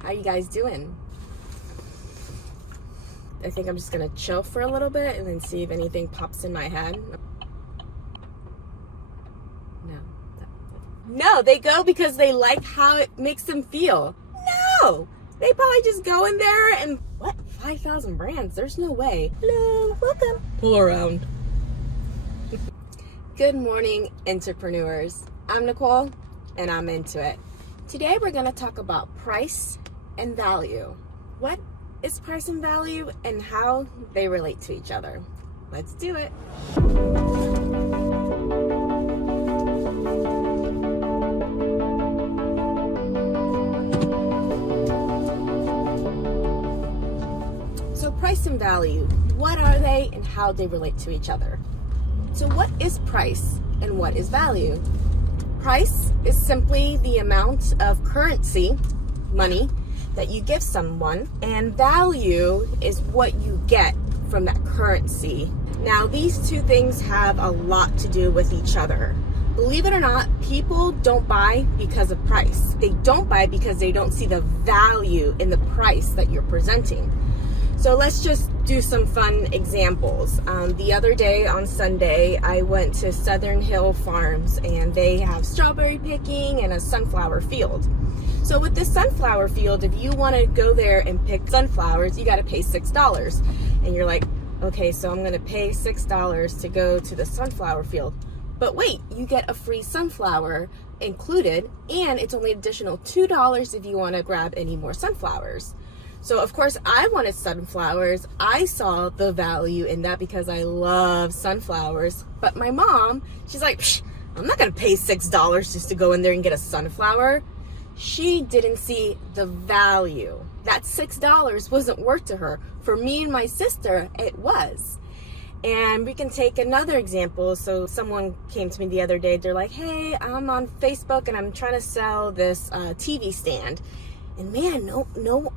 How you guys doing? I think I'm just gonna chill for a little bit and then see if anything pops in my head. No, they go because they like how it makes them feel. No, they probably just go in there and what? 5,000 brands? There's no way. Hello, welcome. Pull around. Good morning, entrepreneurs. I'm Nicole, and I'm into it. Today we're gonna talk about price and value. What is price and value and how they relate to each other? Let's do it. So price and value, what are they and how they relate to each other? So what is price and what is value? Price is simply the amount of currency, money, that you give someone, and value is what you get from that currency. Now, these two things have a lot to do with each other. Believe it or not, people don't buy because of price. They don't buy because they don't see the value in the price that you're presenting. So let's just do some fun examples. The other day on Sunday, I went to Southern Hill Farms and they have strawberry picking and a sunflower field. So with this sunflower field, if you want to go there and pick sunflowers, you got to pay $6. And you're like, okay, so I'm going to pay $6 to go to the sunflower field. But wait, you get a free sunflower included, and it's only additional $2 if you want to grab any more sunflowers. So of course I wanted sunflowers. I saw the value in that because I love sunflowers. But my mom, she's like, I'm not gonna pay $6 just to go in there and get a sunflower. She didn't see the value. That $6 wasn't worth to her. For me and my sister, it was. And we can take another example. So someone came to me the other day. They're like, hey, I'm on Facebook and I'm trying to sell this TV stand. And man, no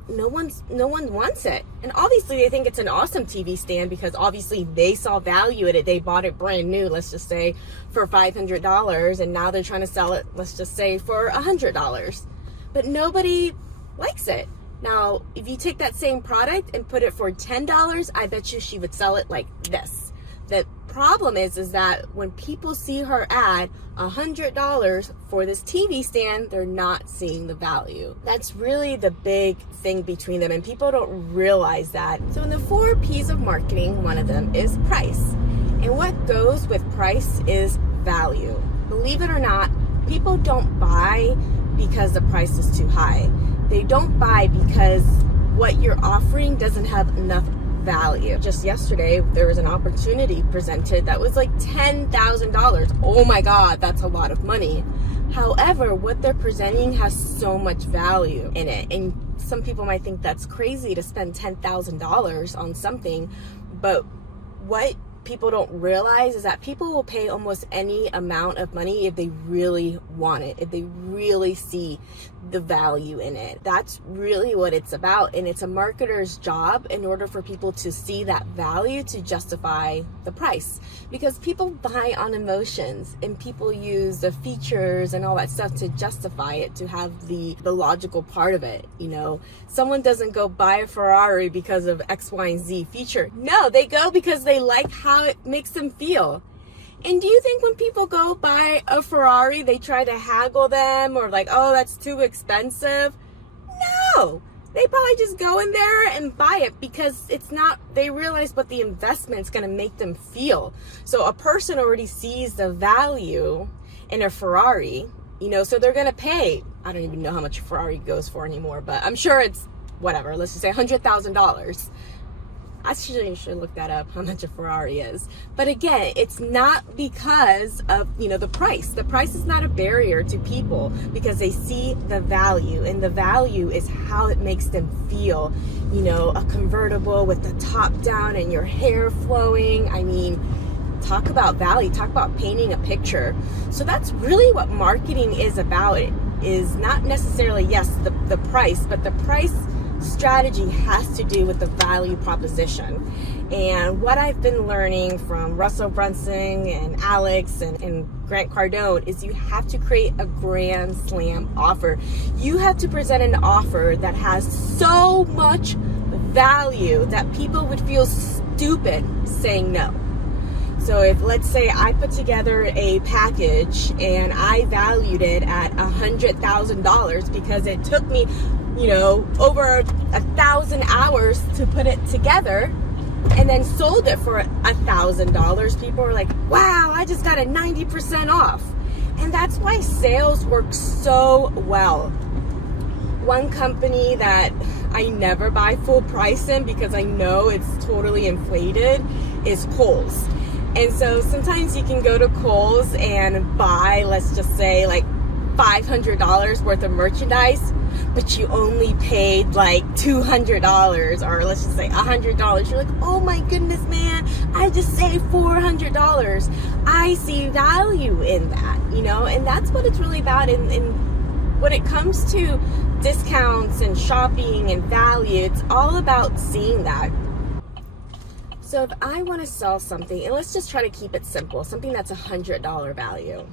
one wants it. And obviously they think it's an awesome TV stand because obviously they saw value in it. They bought it brand new, let's just say for $500, and now they're trying to sell it, let's just say for $100. But nobody likes it. Now, if you take that same product and put it for $10, I bet you she would sell it like this. The problem is that when people see her ad $100 for this TV stand, they're not seeing the value. That's really the big thing between them, and people don't realize that. So in the 4 P's of marketing, one of them is price. And what goes with price is value. Believe it or not, people don't buy because the price is too high. They don't buy because what you're offering doesn't have enough value. Just yesterday, there was an opportunity presented that was like $10,000. Oh my God, that's a lot of money. However, what they're presenting has so much value in it. And some people might think that's crazy to spend $10,000 on something, but what people don't realize is that people will pay almost any amount of money if they really want it, if they really see the value in it. That's really what it's about, and it's a marketer's job in order for people to see that value to justify the price, because people buy on emotions and people use the features and all that stuff to justify it, to have the logical part of it. You know, someone doesn't go buy a Ferrari because of X, Y, and Z feature. No, they go because they like how it makes them feel. And do you think when people go buy a Ferrari, they try to haggle them or like, oh, that's too expensive? No, they probably just go in there and buy it because it's not, they realize what the investment's going to make them feel. So a person already sees the value in a Ferrari, you know, so they're going to pay, I don't even know how much a Ferrari goes for anymore, but I'm sure it's whatever, let's just say $100,000. I should look that up, how much a Ferrari is. But again, it's not because of, you know, the price. The price is not a barrier to people because they see the value, and the value is how it makes them feel. You know, a convertible with the top down and your hair flowing. I mean, talk about value, talk about painting a picture. So that's really what marketing is about. It is not necessarily, yes, the price, but the price strategy has to do with the value proposition. And what I've been learning from Russell Brunson and Alex and Grant Cardone is you have to create a grand slam offer. You have to present an offer that has so much value that people would feel stupid saying no. So if, let's say, I put together a package and I valued it at $100,000 because it took me, over 1,000 hours to put it together, and then sold it for $1,000, people are like, wow, I just got a 90% off. And that's why sales work so well. One company that I never buy full price in because I know it's totally inflated is Kohl's. And so sometimes you can go to Kohl's and buy, let's just say, like $500 worth of merchandise, but you only paid like $200, or let's just say $100. You're like, oh my goodness, man, I just saved $400. I see value in that, and that's what it's really about. In when it comes to discounts and shopping and value, it's all about seeing that. So if I want to sell something, and let's just try to keep it simple, something that's $100 value,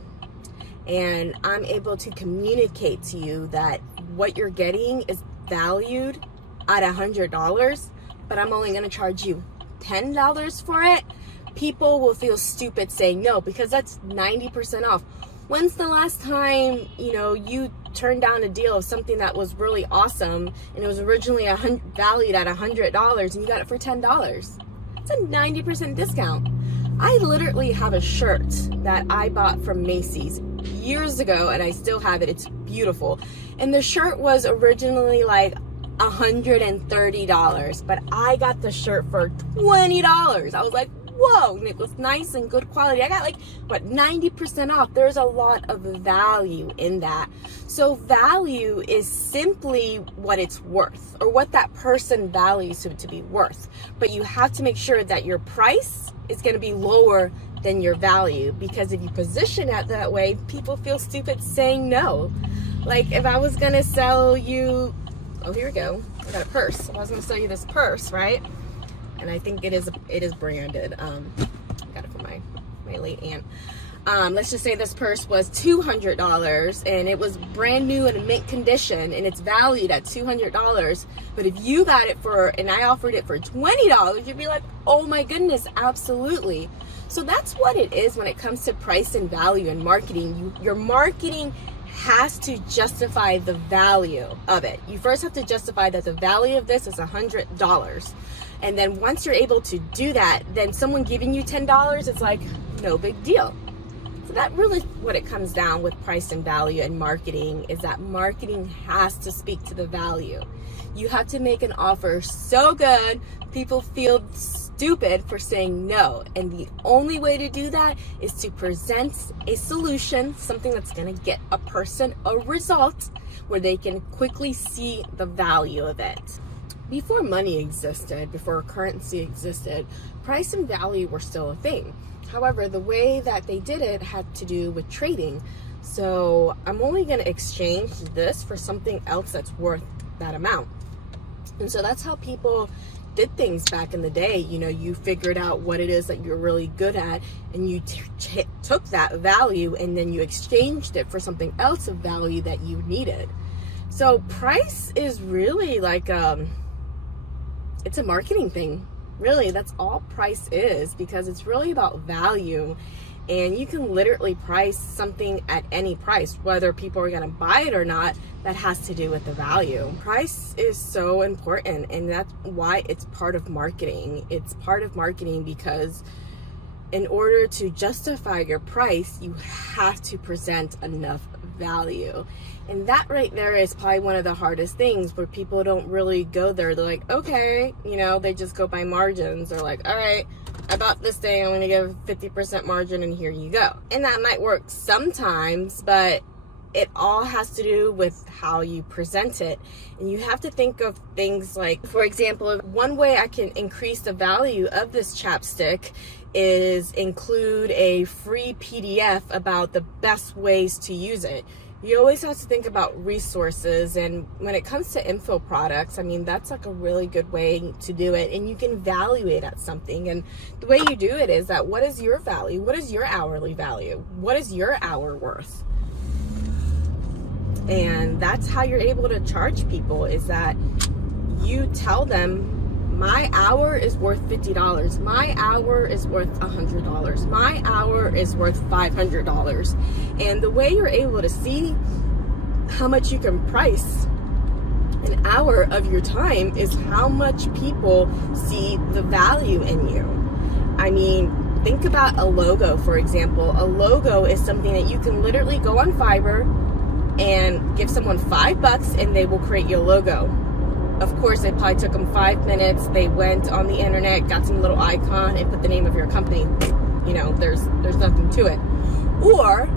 and I'm able to communicate to you that what you're getting is valued at $100, but I'm only going to charge you $10 for it, people will feel stupid saying no, because that's 90% off. When's the last time, you turned down a deal of something that was really awesome and it was originally valued at $100 and you got it for $10? It's a 90% discount. I literally have a shirt that I bought from Macy's years ago and I still have it. It's beautiful. And the shirt was originally like $130, but I got the shirt for $20. I was like, whoa, and it was nice and good quality. I got 90% off. There's a lot of value in that. So value is simply what it's worth, or what that person values it to be worth. But you have to make sure that your price is going to be lower than your value, because if you position it that way, people feel stupid saying no. Like if I was going to sell you, oh, here we go. I got a purse. If I was going to sell you this purse, right? And I think it is branded. I got it from my late aunt. Let's just say this purse was $200 and it was brand new and in mint condition and it's valued at $200. But if you got it and I offered it for $20, you'd be like, oh my goodness, absolutely. So that's what it is when it comes to price and value and marketing. Your marketing has to justify the value of it. You first have to justify that the value of this is $100. And then once you're able to do that, then someone giving you $10, it's like, no big deal. So that really what it comes down with price and value and marketing, is that marketing has to speak to the value. You have to make an offer so good, people feel stupid for saying no. And the only way to do that is to present a solution, something that's gonna get a person a result where they can quickly see the value of it. Before money existed, before currency existed, price and value were still a thing. However, the way that they did it had to do with trading. So I'm only going to exchange this for something else that's worth that amount. And so that's how people did things back in the day. You figured out what it is that you're really good at, and you took that value and then you exchanged it for something else of value that you needed. So price is really like it's a marketing thing. Really, that's all price is, because it's really about value. And you can literally price something at any price, whether people are going to buy it or not. That has to do with the value. Price is so important, and that's why it's part of marketing. It's part of marketing because in order to justify your price, you have to present enough value. And that right there is probably one of the hardest things, where people don't really go there. They're like, okay, they just go by margins. They're like, all right, I bought this thing, I'm going to give 50% margin and here you go. And that might work sometimes, but it all has to do with how you present it. And you have to think of things like, for example, one way I can increase the value of this chapstick is include a free PDF about the best ways to use it. You always have to think about resources, and when it comes to info products, I mean, that's like a really good way to do it, and you can value it at something. And the way you do it is that, what is your value? What is your hourly value? What is your hour worth? And that's how you're able to charge people, is that you tell them, my hour is worth $50. My hour is worth $100. My hour is worth $500. And the way you're able to see how much you can price an hour of your time is how much people see the value in you. I mean, think about a logo, for example. A logo is something that you can literally go on Fiverr and give someone $5 and they will create your logo. Of course, it probably took them 5 minutes. They went on the internet, got some little icon, and put the name of your company. You know, there's nothing to it. Or,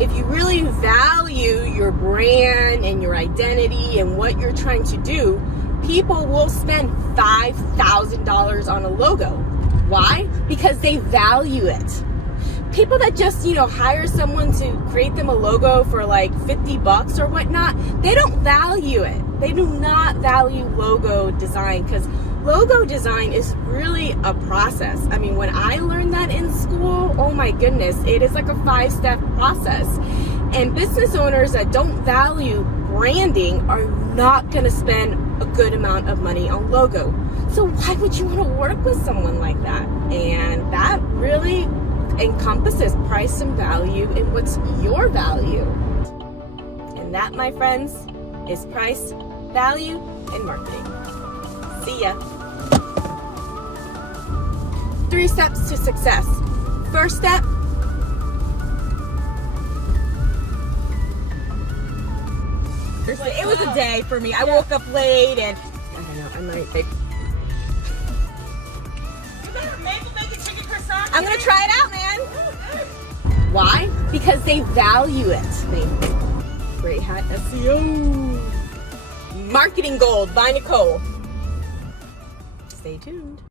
if you really value your brand and your identity and what you're trying to do, people will spend $5,000 on a logo. Why? Because they value it. People that just, hire someone to create them a logo for like $50 or whatnot, they don't value it. They do not value logo design, because logo design is really a process. I mean, when I learned that in school, oh my goodness, it is like a 5-step process. And business owners that don't value branding are not going to spend a good amount of money on logo. So why would you want to work with someone like that? And that really encompasses price and value, and what's your value. And that, my friends, is price, value, and marketing. See ya. 3 steps to success. First step, it was a day for me. I woke up late, and I don't know, I might think. I'm gonna try it out, man. Why? Because they value it. Great Hat SEO. Marketing Gold by Nicole. Stay tuned.